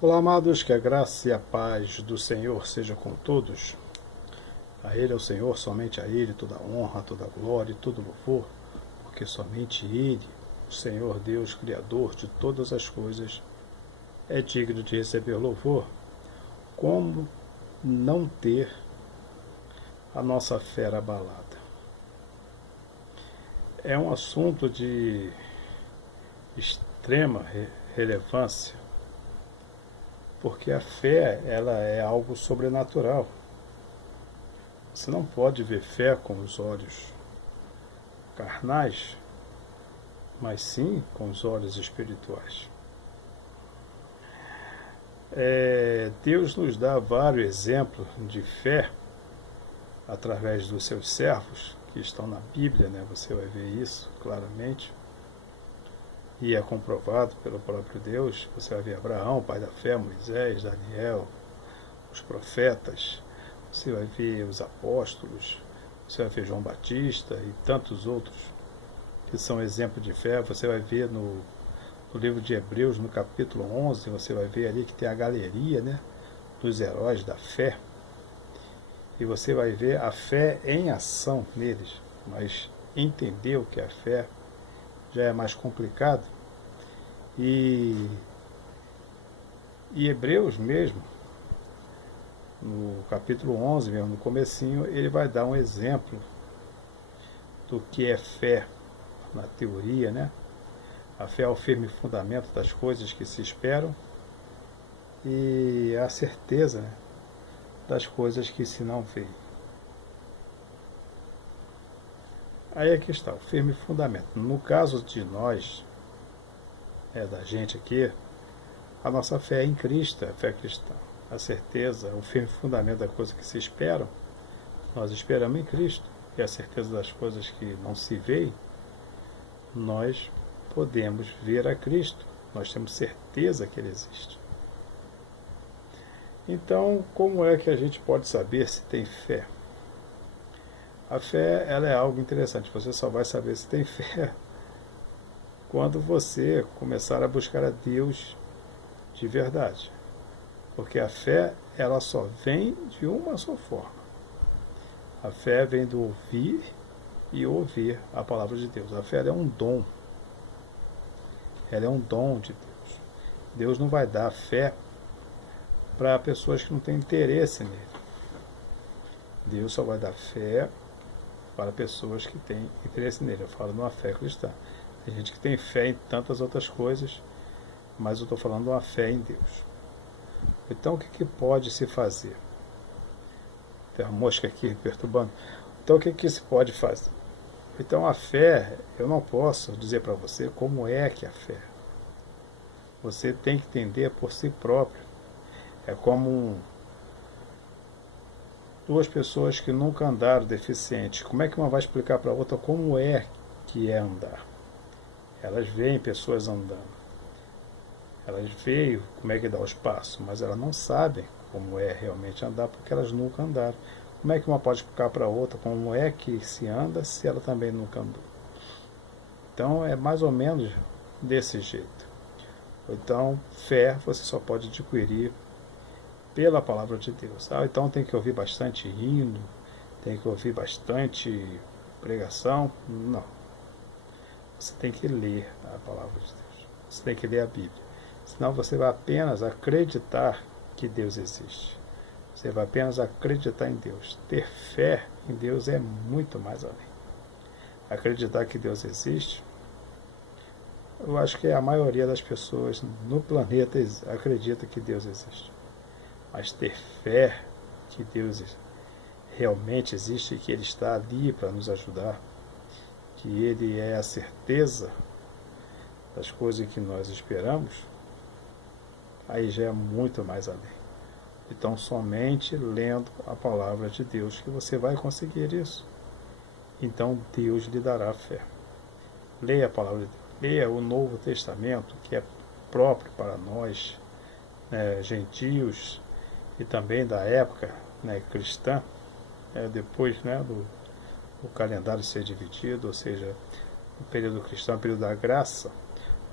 Olá, amados, que a graça e a paz do Senhor seja com todos. A Ele é o Senhor, somente a Ele toda a honra, toda a glória e todo louvor, porque somente Ele, o Senhor Deus, Criador de todas as coisas, é digno de receber louvor. Como não ter a nossa fé abalada? É um assunto de extrema relevância, porque a fé ela é algo sobrenatural. Você não pode ver fé com os olhos carnais, mas sim com os olhos espirituais. Deus nos dá vários exemplos de fé através dos seus servos, que estão na Bíblia, né? Você vai ver isso claramente. E é comprovado pelo próprio Deus. Você vai ver Abraão, pai da fé, Moisés, Daniel, os profetas, você vai ver os apóstolos, você vai ver João Batista e tantos outros que são exemplos de fé. Você vai ver no livro de Hebreus, no capítulo 11, você vai ver ali que tem a galeria, né, dos heróis da fé. E você vai ver a fé em ação neles. Mas entender o que é a fé já é mais complicado. E Hebreus mesmo, no capítulo 11 mesmo, no comecinho, ele vai dar um exemplo do que é fé na teoria, né? A fé é o firme fundamento das coisas que se esperam e a certeza, né, das coisas que se não veem. Aí aqui está, o firme fundamento. No caso de nós, da gente aqui, a nossa fé é em Cristo, a fé cristã. A certeza, o firme fundamento das coisas que se esperam, nós esperamos em Cristo. E a certeza das coisas que não se veem, nós podemos ver a Cristo. Nós temos certeza que Ele existe. Então, como é que a gente pode saber se tem fé? A fé, ela é algo interessante. Você só vai saber se tem fé quando você começar a buscar a Deus de verdade. Porque a fé, ela só vem de uma só forma. A fé vem do ouvir e ouvir a palavra de Deus. A fé é um dom. Ela é um dom de Deus. Deus não vai dar fé para pessoas que não têm interesse nele. Deus só vai dar fé para pessoas que têm interesse nele. Eu falo numa fé cristã. Tem gente que tem fé em tantas outras coisas, mas eu estou falando de uma fé em Deus. Então, o que pode se fazer? Tem uma mosca aqui perturbando. Então, o que se pode fazer? Então, a fé, eu não posso dizer para você como é que é a fé. Você tem que entender por si próprio. É como duas pessoas que nunca andaram deficientes. Como é que uma vai explicar para a outra como é que é andar? Elas veem pessoas andando. Elas veem como é que dá os passos, mas elas não sabem como é realmente andar porque elas nunca andaram. Como é que uma pode explicar para a outra como é que se anda se ela também nunca andou? Então é mais ou menos desse jeito. Então, fé você só pode adquirir pela palavra de Deus. Então tem que ouvir bastante hino, tem que ouvir bastante pregação. Não. Você tem que ler a palavra de Deus. Você tem que ler a Bíblia. Senão você vai apenas acreditar que Deus existe. Você vai apenas acreditar em Deus. Ter fé em Deus é muito mais além. Acreditar que Deus existe, eu acho que a maioria das pessoas no planeta acredita que Deus existe. Mas ter fé que Deus realmente existe, que Ele está ali para nos ajudar, que Ele é a certeza das coisas que nós esperamos, aí já é muito mais além. Então, somente lendo a palavra de Deus que você vai conseguir isso. Então, Deus lhe dará fé. Leia a palavra de Deus. Leia o Novo Testamento, que é próprio para nós, gentios, e também da época, cristã, depois, do calendário ser dividido, ou seja, o período cristão, o período da graça.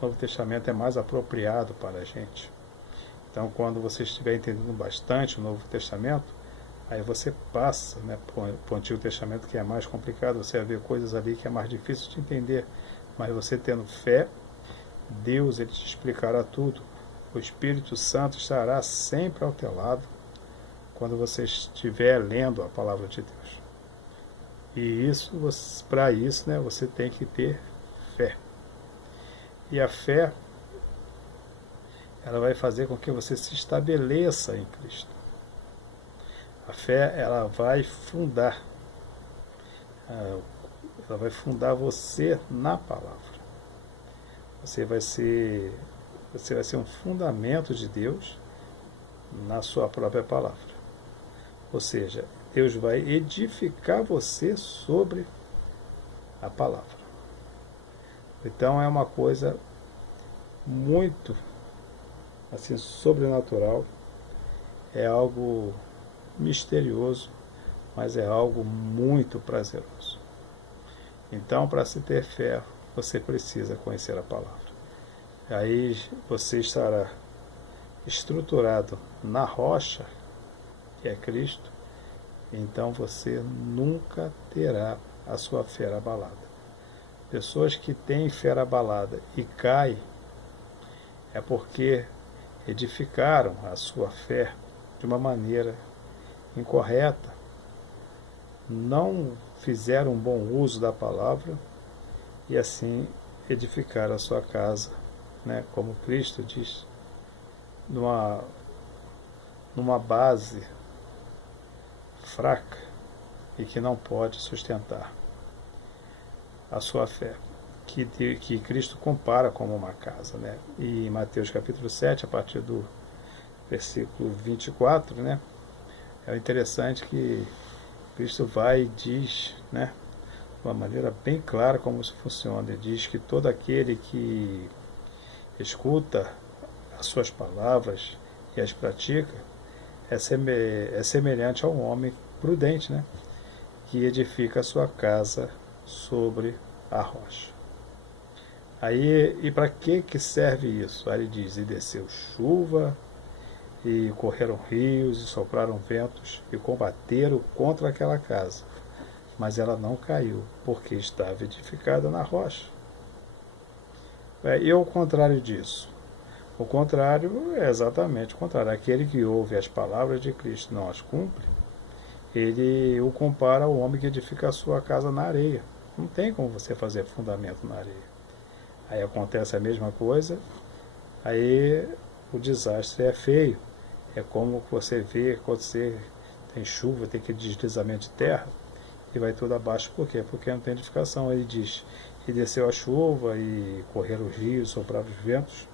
O Novo Testamento é mais apropriado para a gente. Então, quando você estiver entendendo bastante o Novo Testamento, aí você passa, né, para o Antigo Testamento, que é mais complicado, você vai ver coisas ali que é mais difícil de entender. Mas você tendo fé, Deus ele te explicará tudo. O Espírito Santo estará sempre ao teu lado quando você estiver lendo a palavra de Deus. E isso, para isso, né, você tem que ter fé. E a fé, ela vai fazer com que você se estabeleça em Cristo. A fé, ela vai fundar você na palavra. Você vai ser um fundamento de Deus na sua própria palavra. Ou seja, Deus vai edificar você sobre a palavra. Então é uma coisa muito assim sobrenatural, é algo misterioso, mas é algo muito prazeroso. Então, para se ter fé, você precisa conhecer a palavra. Aí você estará estruturado na rocha, que é Cristo, então você nunca terá a sua fé abalada. Pessoas que têm fé abalada e caem, é porque edificaram a sua fé de uma maneira incorreta, não fizeram um bom uso da palavra e assim edificaram a sua casa, né, como Cristo diz, numa base fraca e que não pode sustentar a sua fé, que Cristo compara como uma casa, né? E em Mateus capítulo 7, a partir do versículo 24, né, é interessante que Cristo vai e diz, né, de uma maneira bem clara como isso funciona. Ele diz que todo aquele que escuta as suas palavras e as pratica é semelhante a um homem prudente, né, que edifica a sua casa sobre a rocha. Aí, e para que serve isso? Aí ele diz, e desceu chuva, e correram rios, e sopraram ventos, e combateram contra aquela casa. Mas ela não caiu, porque estava edificada na rocha. E ao contrário disso? O contrário é exatamente o contrário. Aquele que ouve as palavras de Cristo e não as cumpre, ele o compara ao homem que edifica a sua casa na areia. Não tem como você fazer fundamento na areia. Aí acontece a mesma coisa, aí o desastre é feio. É como você vê quando você tem chuva, tem aquele deslizamento de terra, e vai tudo abaixo. Por quê? Porque não tem edificação. Ele diz, e desceu a chuva, e correram os rios, sopraram os ventos,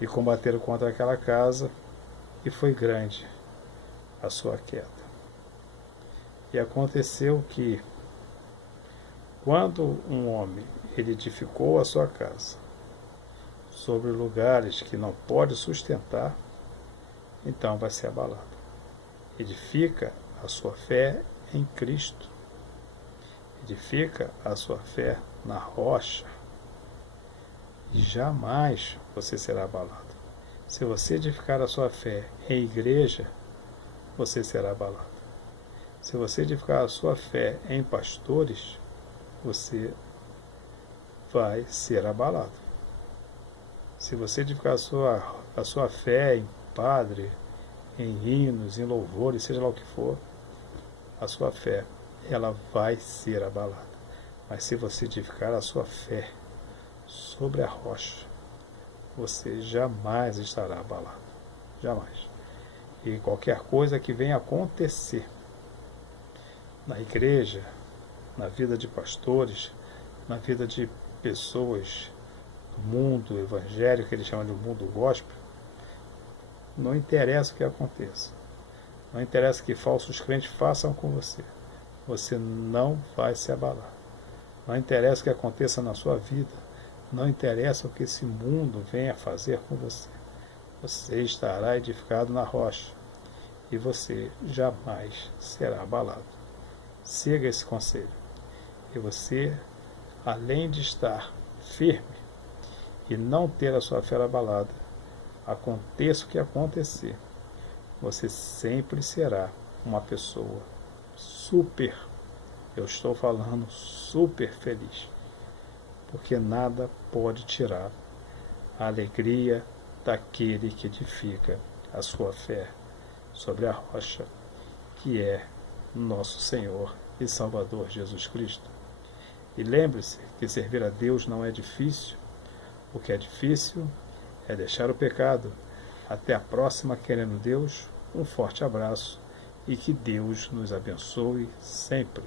e combateram contra aquela casa, e foi grande a sua queda. E aconteceu que, quando um homem ele edificou a sua casa sobre lugares que não pode sustentar, então vai ser abalado. Edifica a sua fé em Cristo. Edifica a sua fé na rocha. E jamais você será abalado. Se você edificar a sua fé em igreja, você será abalado. Se você edificar a sua fé em pastores, você vai ser abalado. Se você edificar a sua fé em padre, em hinos, em louvores, seja lá o que for, a sua fé, ela vai ser abalada. Mas se você edificar a sua fé sobre a rocha, você jamais estará abalado. Jamais. E qualquer coisa que venha acontecer na igreja, na vida de pastores, na vida de pessoas do mundo evangélico, que eles chamam de mundo gospel, não interessa o que aconteça. Não interessa o que falsos crentes façam com você. Você não vai se abalar. Não interessa o que aconteça na sua vida. Não interessa o que esse mundo venha fazer com você. Você estará edificado na rocha. E você jamais será abalado. Siga esse conselho. E você, além de estar firme e não ter a sua fé abalada, aconteça o que acontecer, você sempre será uma pessoa super, eu estou falando super feliz, porque nada pode tirar a alegria daquele que edifica a sua fé sobre a rocha, que é nosso Senhor e Salvador Jesus Cristo. E lembre-se que servir a Deus não é difícil. O que é difícil é deixar o pecado. Até a próxima, querendo Deus. Um forte abraço e que Deus nos abençoe sempre.